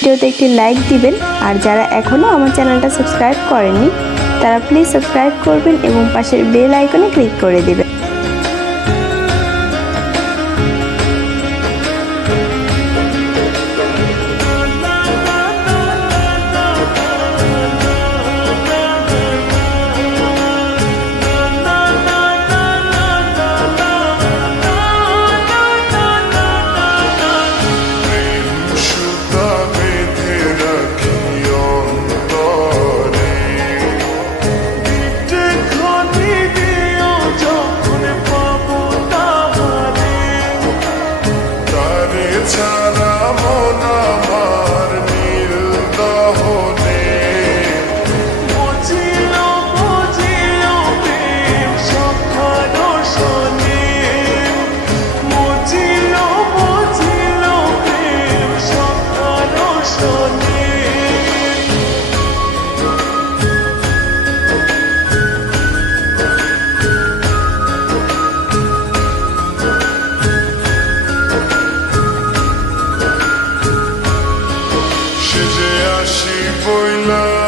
ভিডিওতে একটি লাইক দিবেন। আর যারা এখনও আমার চ্যানেলটা সাবস্ক্রাইব করেননি তারা প্লিজ সাবস্ক্রাইব করবেন এবং পাশের বেল আইকনে ক্লিক করে দিবেন। ছাড়া মন আমার নীল দহনে বুঝিল বুঝিল প্রেম সখার শোনে বুঝিল বুঝিল প্রেম সখার শোনে আসি বইলা